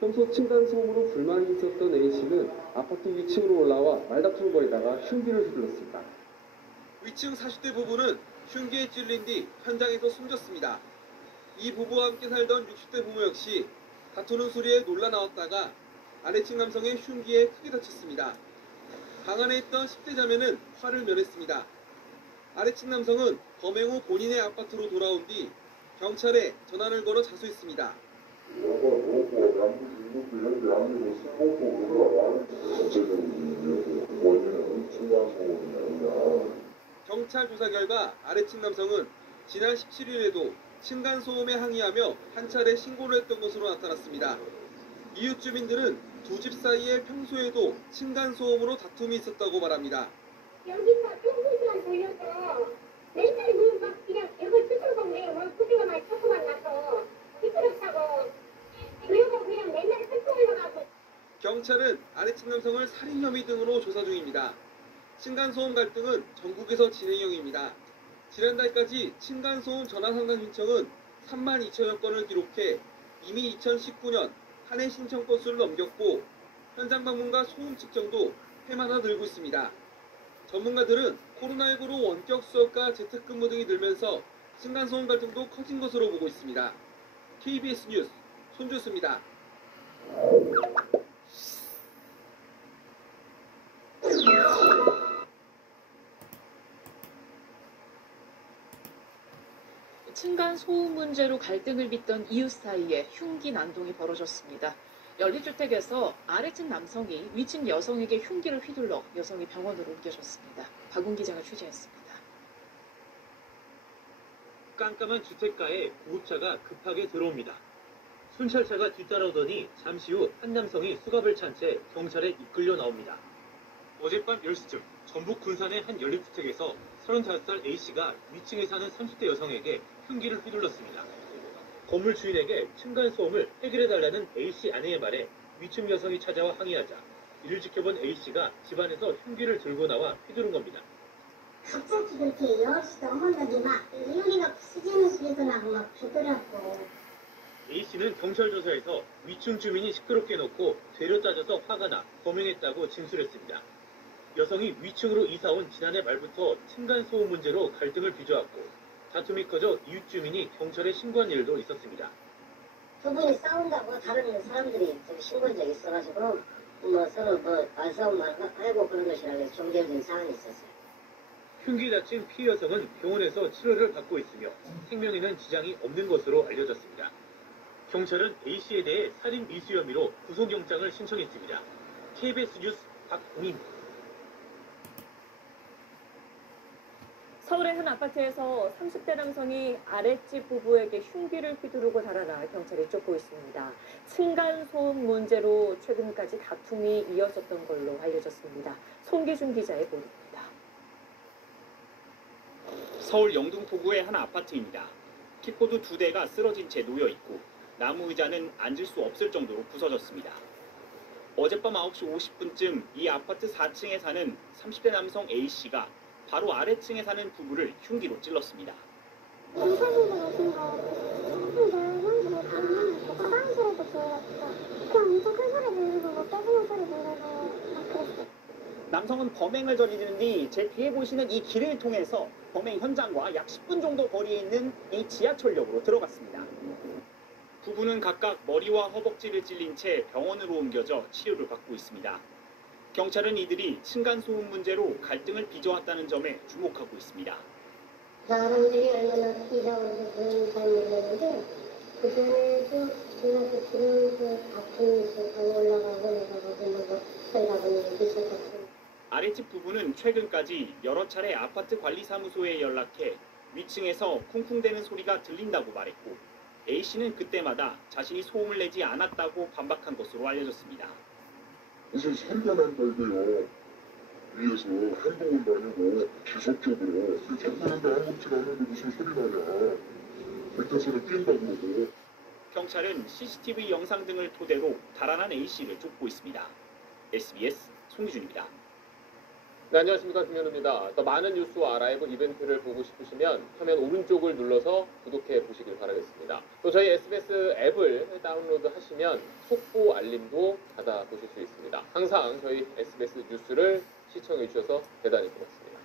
평소 층간소음으로 불만이 있었던 A씨는 아파트 위층으로 올라와 말다툼거리다가 흉기를 휘둘렀습니다. 위층 40대 부부는 흉기에 찔린 뒤 현장에서 숨졌습니다. 이 부부와 함께 살던 60대 부모 역시 다투는 소리에 놀라 나왔다가 아래층 남성의 흉기에 크게 다쳤습니다. 방 안에 있던 10대 자매는 화를 면했습니다. 아래층 남성은 범행 후 본인의 아파트로 돌아온 뒤 경찰에 전화를 걸어 자수했습니다. 경찰 조사 결과 아래층 남성은 지난 17일에도 층간소음에 항의하며 한 차례 신고를 했던 것으로 나타났습니다. 이웃 주민들은 두 집 사이에 평소에도 층간소음으로 다툼이 있었다고 말합니다. 여기서 평소시간 돌려서 맨날 막 그냥 벽을 뜯어서 그래. 뭐 소리가 막 조금만 나서 시끄럽다고. 그리고 그냥 맨날 뜯고 올라가고. 경찰은 아래층 남성을 살인 혐의 등으로 조사 중입니다. 층간소음 갈등은 전국에서 진행형입니다. 지난달까지 층간소음 전화 상담 신청은 3만 2천여 건을 기록해 이미 2019년 한 해 신청 건수를 넘겼고 현장 방문과 소음 측정도 해마다 늘고 있습니다. 전문가들은 코로나19로 원격 수업과 재택근무 등이 늘면서 층간소음 갈등도 커진 것으로 보고 있습니다. KBS 뉴스 손준수입니다. 층간소음 문제로 갈등을 빚던 이웃 사이에 흉기 난동이 벌어졌습니다. 연립주택에서 아래층 남성이 위층 여성에게 흉기를 휘둘러 여성이 병원으로 옮겨졌습니다. 박ун 기자가 취재했습니다. 깜깜한 주택가에 구급차가 급하게 들어옵니다. 순찰차가 뒤따라오더니 잠시 후 한 남성이 수갑을 찬 채 경찰에 이끌려 나옵니다. 어젯밤 10시쯤 전북 군산의 한 연립주택에서 35살 A씨가 위층에 사는 30대 여성에게 흉기를 휘둘렀습니다. 건물 주인에게 층간소음을 해결해달라는 A씨 아내의 말에 위층 여성이 찾아와 항의하자 이를 지켜본 A씨가 집안에서 흉기를 들고 나와 휘두른 겁니다. 갑자기 그렇게 여시도 혼자지 막 유리가 부서지는 소리도 나고 막 부드럽고. A씨는 경찰 조사에서 위층 주민이 시끄럽게 놓고 되려 따져서 화가 나 범행했다고 진술했습니다. 여성이 위층으로 이사온 지난해 말부터 층간소음 문제로 갈등을 빚어왔고 다툼이 커져 이웃 주민이 경찰에 신고한 일도 있었습니다. 두 분이 싸운다고 다른 사람들이 좀 신고한 적이 있어가지고 뭐 서로 뭐 말싸움만 하고 그런 것이라고 종결된 사안이 있었어요. 흉기 다친 피해 여성은 병원에서 치료를 받고 있으며 생명에는 지장이 없는 것으로 알려졌습니다. 경찰은 A씨에 대해 살인 미수 혐의로 구속영장을 신청했습니다. KBS 뉴스 박웅입니다. 서울의 한 아파트에서 30대 남성이 아랫집 부부에게 흉기를 휘두르고 달아나 경찰이 쫓고 있습니다. 층간소음 문제로 최근까지 다툼이 이어졌던 걸로 알려졌습니다. 송기준 기자의 보도입니다. 서울 영등포구의 한 아파트입니다. 킥보드 2대가 쓰러진 채 놓여 있고 나무 의자는 앉을 수 없을 정도로 부서졌습니다. 어젯밤 9시 50분쯤 이 아파트 4층에 사는 30대 남성 A씨가 바로 아래층에 사는 부부를 흉기로 찔렀습니다. 남성은 범행을 저지른 뒤 제 뒤에 보시는 이 길을 통해서 범행 현장과 약 10분 정도 거리에 있는 이 지하철역으로 들어갔습니다. 부부는 각각 머리와 허벅지를 찔린 채 병원으로 옮겨져 치료를 받고 있습니다. 경찰은 이들이 층간소음 문제로 갈등을 빚어왔다는 점에 주목하고 있습니다. 사람들이 얼마나 이상한지 잘 모르겠는데 그전에 지나서 지나면서 바퀴 더 올라가고 내려가고 뭐 소리가 보니 비슷했고. 아랫집 부부는 최근까지 여러 차례 아파트 관리사무소에 연락해 위층에서 쿵쿵대는 소리가 들린다고 말했고 A씨는 그때마다 자신이 소음을 내지 않았다고 반박한 것으로 알려졌습니다. 무슨 소리가 난다고요. 위에서 행동은 다니고 지속적으로 작동한다 아무렇지 않은데 무슨 소리 나냐. 밑에서는 뛴다고 그러고. 경찰은 CCTV 영상 등을 토대로 달아난 A씨를 쫓고 있습니다. SBS 송기준입니다. 네, 안녕하십니까. 김현우입니다. 더 많은 뉴스와 라이브 이벤트를 보고 싶으시면 화면 오른쪽을 눌러서 구독해 보시길 바라겠습니다. 또 저희 SBS 앱을 다운로드 하시면 속보 알림도 받아보실 수 있습니다. 항상 저희 SBS 뉴스를 시청해 주셔서 대단히 고맙습니다.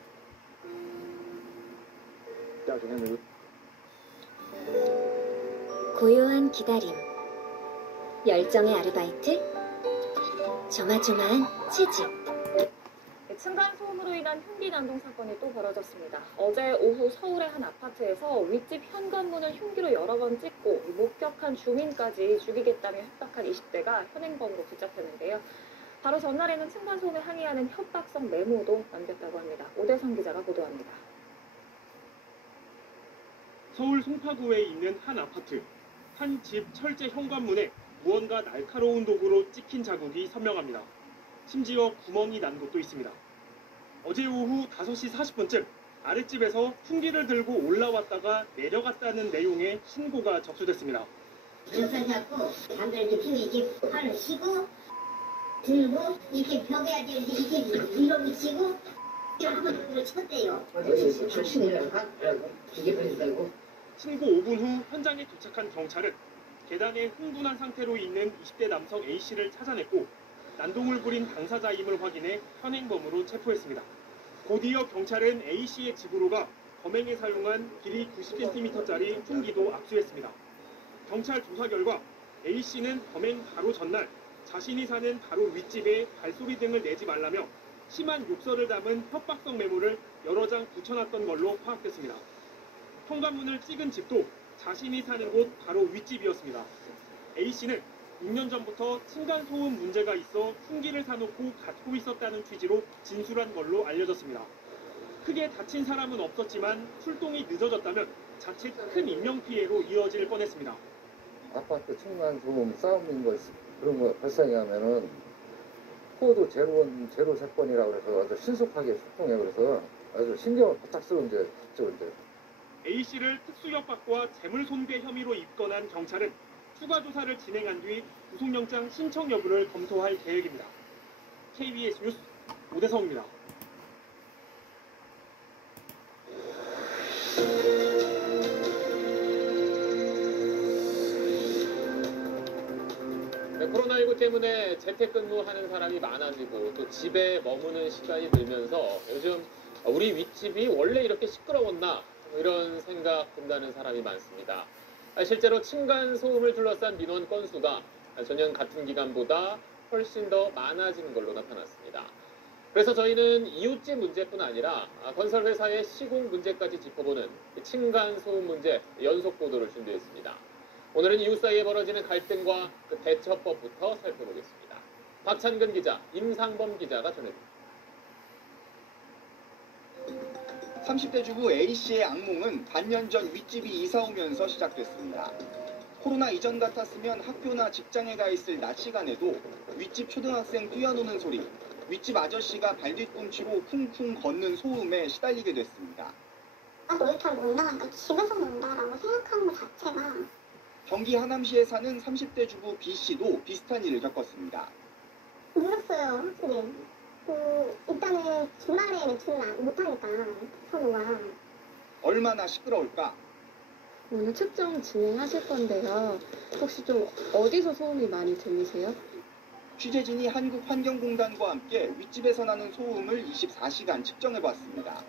고요한 기다림, 열정의 아르바이트, 조마조마한 채집. 층간소음으로 인한 흉기 난동 사건이 또 벌어졌습니다. 어제 오후 서울의 한 아파트에서 윗집 현관문을 흉기로 여러 번 찢고 목격한 주민까지 죽이겠다며 협박한 20대가 현행범으로 붙잡혔는데요. 바로 전날에는 층간소음에 항의하는 협박성 메모도 남겼다고 합니다. 오대성 기자가 보도합니다. 서울 송파구에 있는 한 아파트. 한 집 철제 현관문에 무언가 날카로운 도구로 찍힌 자국이 선명합니다. 심지어 구멍이 난 곳도 있습니다. 어제 오후 5시 40분쯤 아랫집에서 흉기를 들고 올라왔다가 내려갔다는 내용의 신고가 접수됐습니다. 눈살 잡고 담배 이렇게 피고 이렇게 팔을 치고 들고 이렇게 벽에 이렇게 위로 미치고 한번 눈으로 쳤대요. 신고 5분 후 현장에 도착한 경찰은 계단에 흥분한 상태로 있는 20대 남성 A씨를 찾아냈고 난동을 부린 당사자임을 확인해 현행범으로 체포했습니다. 곧이어 경찰은 A씨의 집으로 가 범행에 사용한 길이 90cm짜리 흉기도 압수했습니다. 경찰 조사 결과 A씨는 범행 바로 전날 자신이 사는 바로 윗집에 발소리 등을 내지 말라며 심한 욕설을 담은 협박성 메모를 여러 장 붙여놨던 걸로 파악됐습니다. 현관문을 찍은 집도 자신이 사는 곳 바로 윗집이었습니다. A씨는 6년 전부터 층간소음 문제가 있어 흉기를 사놓고 갖고 있었다는 취지로 진술한 걸로 알려졌습니다. 크게 다친 사람은 없었지만 출동이 늦어졌다면 자칫 큰 인명피해로 이어질 뻔했습니다. 아파트 층간소음 싸움인 거 그런 거 발생이 하면은 코드 제로 사건이라고 그래서 아주 신속하게 출동해 그래서 아주 신경을 바짝 쓰고 이제 했죠. A씨를 특수협박과 재물손괴 혐의로 입건한 경찰은 추가 조사를 진행한 뒤 구속영장 신청 여부를 검토할 계획입니다. KBS 뉴스 오대성입니다. 코로나19 때문에 재택근무하는 사람이 많아지고 또 집에 머무는 시간이 늘면서 요즘 우리 윗집이 원래 이렇게 시끄러웠나 이런 생각 든다는 사람이 많습니다. 실제로 층간소음을 둘러싼 민원 건수가 전년 같은 기간보다 훨씬 더 많아진 걸로 나타났습니다. 그래서 저희는 이웃집 문제뿐 아니라 건설회사의 시공 문제까지 짚어보는 층간소음 문제 연속 보도를 준비했습니다. 오늘은 이웃 사이에 벌어지는 갈등과 그 대처법부터 살펴보겠습니다. 박찬근 기자, 임상범 기자가 전해드립니다. 30대 주부 A씨의 악몽은 반년 전 윗집이 이사 오면서 시작됐습니다. 코로나 이전 같았으면 학교나 직장에 가 있을 낮 시간에도 윗집 초등학생 뛰어노는 소리, 윗집 아저씨가 발뒤꿈치로 쿵쿵 걷는 소음에 시달리게 됐습니다. 놀이터를 못 나가니까 집에서 논다라고 생각하는 것 자체가. 경기 하남시에 사는 30대 주부 B씨도 비슷한 일을 겪었습니다. 무섭어요, 확실히. 일단은 주말에 외출을 못하니까 서로가. 얼마나 시끄러울까? 오늘 측정 진행하실 건데요. 혹시 좀 어디서 소음이 많이 들리세요? 취재진이 한국환경공단과 함께 윗집에서 나는 소음을 24시간 측정해봤습니다.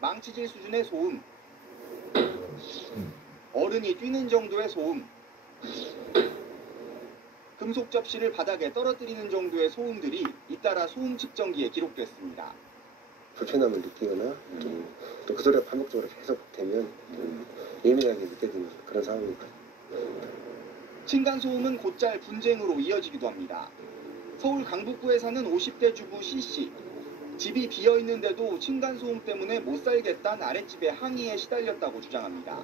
망치질 수준의 소음, 어른이 뛰는 정도의 소음, 금속 접시를 바닥에 떨어뜨리는 정도의 소음들이 잇따라 소음 측정기에 기록됐습니다. 불편함을 느끼거나 또 그 소리가 반복적으로 계속 되면 예민하게 느껴지는 그런 상황입니다. 층간소음은 곧잘 분쟁으로 이어지기도 합니다. 서울 강북구에 사는 50대 주부 C씨. 집이 비어있는데도 층간소음 때문에 못 살겠다는 아랫집의 항의에 시달렸다고 주장합니다.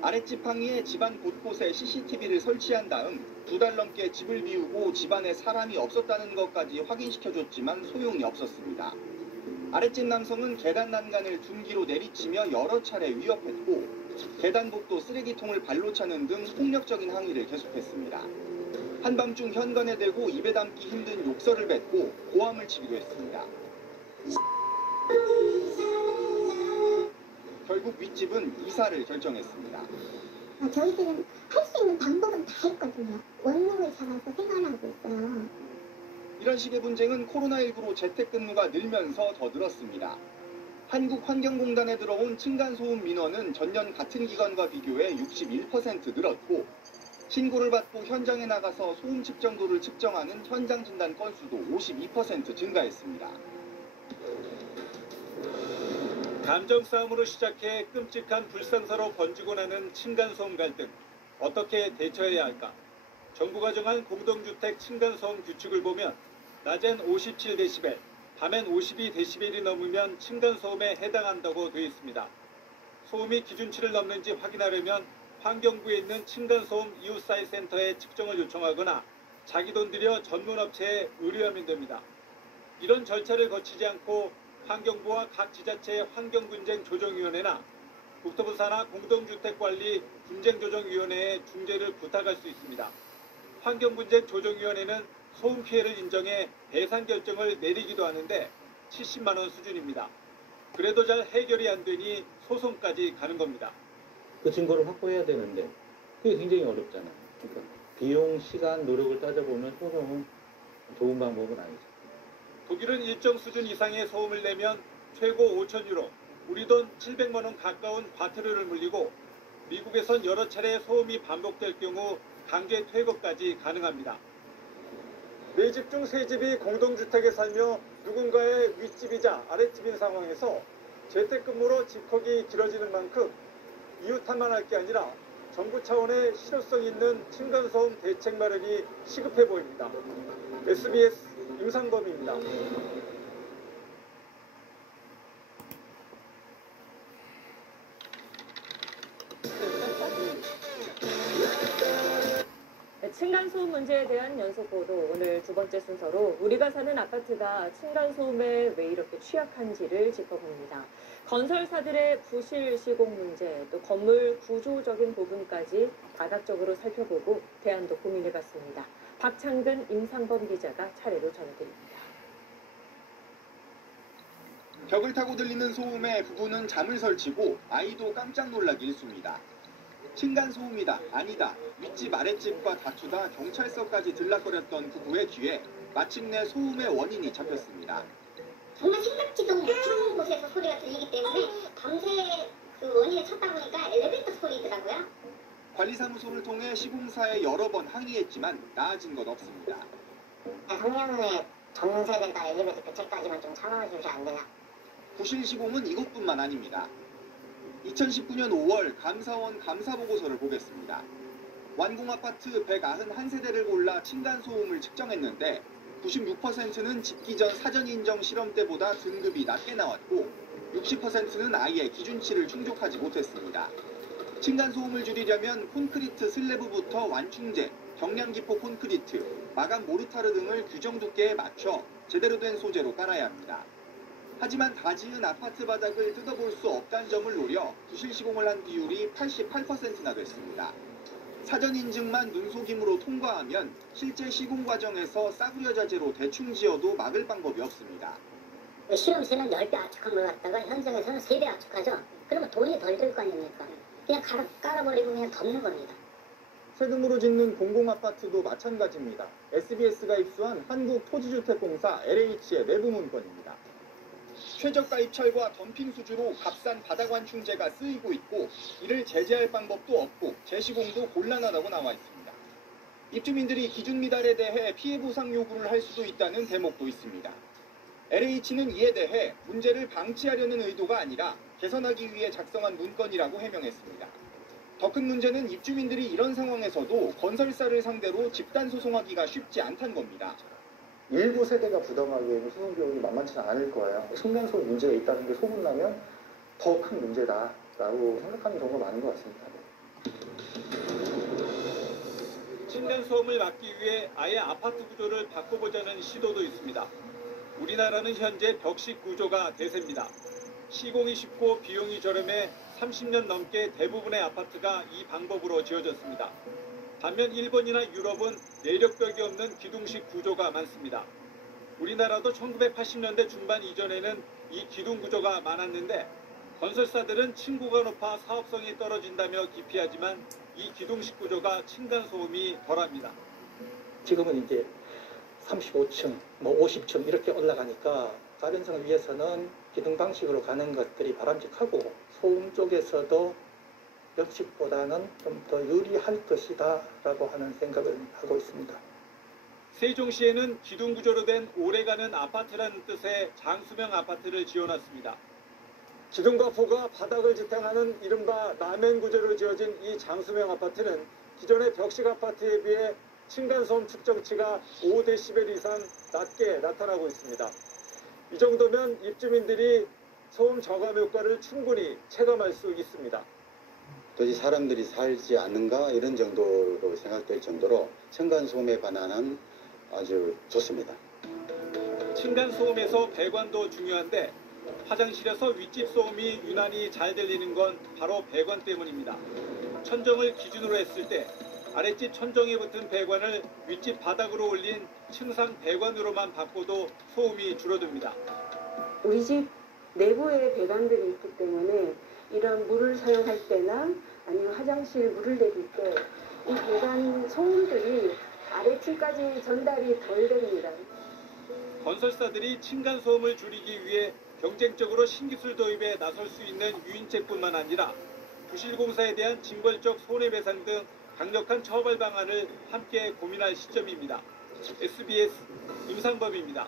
아랫집 항의에 집안 곳곳에 CCTV를 설치한 다음 2달 넘게 집을 비우고 집안에 사람이 없었다는 것까지 확인시켜줬지만 소용이 없었습니다. 아랫집 남성은 계단 난간을 둔기로 내리치며 여러 차례 위협했고 계단복도 쓰레기통을 발로 차는 등 폭력적인 항의를 계속했습니다. 한밤중 현관에 대고 입에 담기 힘든 욕설을 뱉고 고함을 치기도 했습니다. 결국 윗집은 이사를 결정했습니다. 저희들은 할 수 있는 방법은 다 했거든요. 원룸을 잡아서 생활하고 있어요. 이런 식의 분쟁은 코로나19로 재택근무가 늘면서 더 늘었습니다. 한국환경공단에 들어온 층간소음 민원은 전년 같은 기간과 비교해 61% 늘었고 신고를 받고 현장에 나가서 소음 측정도를 측정하는 현장 진단 건수도 52% 증가했습니다. 감정 싸움으로 시작해 끔찍한 불상사로 번지고 나는 층간소음 갈등. 어떻게 대처해야 할까? 정부가 정한 공동주택 층간소음 규칙을 보면 낮엔 57dB, 밤엔 52dB이 넘으면 층간소음에 해당한다고 되어 있습니다. 소음이 기준치를 넘는지 확인하려면 환경부에 있는 층간소음 이웃사회 센터에 측정을 요청하거나 자기 돈 들여 전문업체에 의뢰하면 됩니다. 이런 절차를 거치지 않고 환경부와 각 지자체의 환경분쟁조정위원회나 국토부 산하 공동주택관리 분쟁조정위원회에 중재를 부탁할 수 있습니다. 환경분쟁조정위원회는 소음 피해를 인정해 배상 결정을 내리기도 하는데 70만 원 수준입니다. 그래도 잘 해결이 안 되니 소송까지 가는 겁니다. 그 증거를 확보해야 되는데 그게 굉장히 어렵잖아요. 그러니까 비용, 시간, 노력을 따져보면 소송은 좋은 방법은 아니죠. 독일은 일정 수준 이상의 소음을 내면 최고 5,000유로, 우리 돈 700만 원 가까운 과태료를 물리고 미국에선 여러 차례 소음이 반복될 경우 강제 퇴거까지 가능합니다. 4집 중 3집이 공동주택에 살며 누군가의 윗집이자 아랫집인 상황에서 재택근무로 집콕이 길어지는 만큼 이웃 탓만할 게 아니라 정부 차원의 실효성 있는 층간소음 대책 마련이 시급해 보입니다. SBS 임상범입니다. 층간소음 문제에 대한 연속 보도, 오늘 두 번째 순서로 우리가 사는 아파트가 층간소음에 왜 이렇게 취약한지를 짚어봅니다. 건설사들의 부실 시공 문제, 또 건물 구조적인 부분까지 다각적으로 살펴보고 대안도 고민해봤습니다. 박창근, 임상범 기자가 차례로 전해드립니다. 벽을 타고 들리는 소음에 부부는 잠을 설치고 아이도 깜짝 놀라기 일쑤입니다. 층간소음이다, 아니다, 윗집 아랫집과 다투다 경찰서까지 들락거렸던 부부의 귀에 마침내 소음의 원인이 잡혔습니다. 정말 생각지도 못한 곳에서 소리가 들리기 때문에 밤새 그 원인을 찾다 보니까 엘리베이터 소리더라고요. 관리사무소를 통해 시공사에 여러 번 항의했지만 나아진 건 없습니다. 작년에 전세대가 엘리베이터 교체까지만 좀 참아주셔야 안 되냐. 부실 시공은 이것뿐만 아닙니다. 2019년 5월 감사원 감사보고서를 보겠습니다. 완공아파트 191세대를 골라 층간소음을 측정했는데 96%는 짓기 전 사전인정 시험 때보다 등급이 낮게 나왔고 60%는 아예 기준치를 충족하지 못했습니다. 층간소음을 줄이려면 콘크리트 슬래브부터 완충제, 경량기포 콘크리트, 마감 모르타르 등을 규정 두께에 맞춰 제대로 된 소재로 깔아야 합니다. 하지만 다 지은 아파트 바닥을 뜯어볼 수 없다는 점을 노려 부실 시공을 한 비율이 88%나 됐습니다. 사전 인증만 눈속임으로 통과하면 실제 시공 과정에서 싸구려 자재로 대충 지어도 막을 방법이 없습니다. 실험실은 10배 압축한 걸 갖다가 현장에서는 3배 압축하죠. 그러면 돈이 덜 들 거 아닙니까? 그냥 깔아버리고 그냥 덮는 겁니다. 세금으로 짓는 공공아파트도 마찬가지입니다. SBS가 입수한 한국토지주택공사 LH의 내부 문건입니다. 최저가 입찰과 덤핑 수주로 값싼 바닥 완충제가 쓰이고 있고 이를 제재할 방법도 없고 재시공도 곤란하다고 나와 있습니다. 입주민들이 기준 미달에 대해 피해 보상 요구를 할 수도 있다는 대목도 있습니다. LH는 이에 대해 문제를 방치하려는 의도가 아니라 개선하기 위해 작성한 문건이라고 해명했습니다. 더 큰 문제는 입주민들이 이런 상황에서도 건설사를 상대로 집단 소송하기가 쉽지 않다는 겁니다. 일부 세대가 부담하기에는 소송 비용이 만만치는 않을 거예요. 층간소음 문제가 있다는 게 소문나면 더 큰 문제다라고 생각하는 경우가 많은 것 같습니다. 층간소음을 막기 위해 아예 아파트 구조를 바꿔보자는 시도도 있습니다. 우리나라는 현재 벽식 구조가 대세입니다. 시공이 쉽고 비용이 저렴해 30년 넘게 대부분의 아파트가 이 방법으로 지어졌습니다. 반면 일본이나 유럽은 내력벽이 없는 기둥식 구조가 많습니다. 우리나라도 1980년대 중반 이전에는 이 기둥 구조가 많았는데 건설사들은 층고가 높아 사업성이 떨어진다며 기피하지만 이 기둥식 구조가 층간소음이 덜합니다. 지금은 이제 35층, 50층 이렇게 올라가니까 가변성을 위해서는 기둥 방식으로 가는 것들이 바람직하고 소음 쪽에서도 벽식보다는 좀 더 유리할 것이다라고 하는 생각을 하고 있습니다. 세종시에는 기둥 구조로 된 오래가는 아파트라는 뜻의 장수명 아파트를 지어놨습니다. 기둥과 포가 바닥을 지탱하는 이른바 라멘 구조로 지어진 이 장수명 아파트는 기존의 벽식 아파트에 비해 층간소음 측정치가 5dB 이상 낮게 나타나고 있습니다. 이 정도면 입주민들이 소음 저감 효과를 충분히 체감할 수 있습니다. 도대체 사람들이 살지 않는가 이런 정도로 생각될 정도로 층간소음에 관한은 아주 좋습니다. 층간소음에서 배관도 중요한데 화장실에서 윗집 소음이 유난히 잘 들리는 건 바로 배관 때문입니다. 천정을 기준으로 했을 때 아랫집 천정에 붙은 배관을 윗집 바닥으로 올린 층상 배관으로만 바꿔도 소음이 줄어듭니다. 우리 집 내부에 배관들이 있기 때문에 이런 물을 사용할 때나 아니면 화장실 물을 내릴 때 이 배관 소음들이 아래층까지 전달이 덜 됩니다. 건설사들이 층간소음을 줄이기 위해 경쟁적으로 신기술 도입에 나설 수 있는 유인책뿐만 아니라 부실공사에 대한 징벌적 손해배상 등 강력한 처벌 방안을 함께 고민할 시점입니다. SBS 임상범입니다.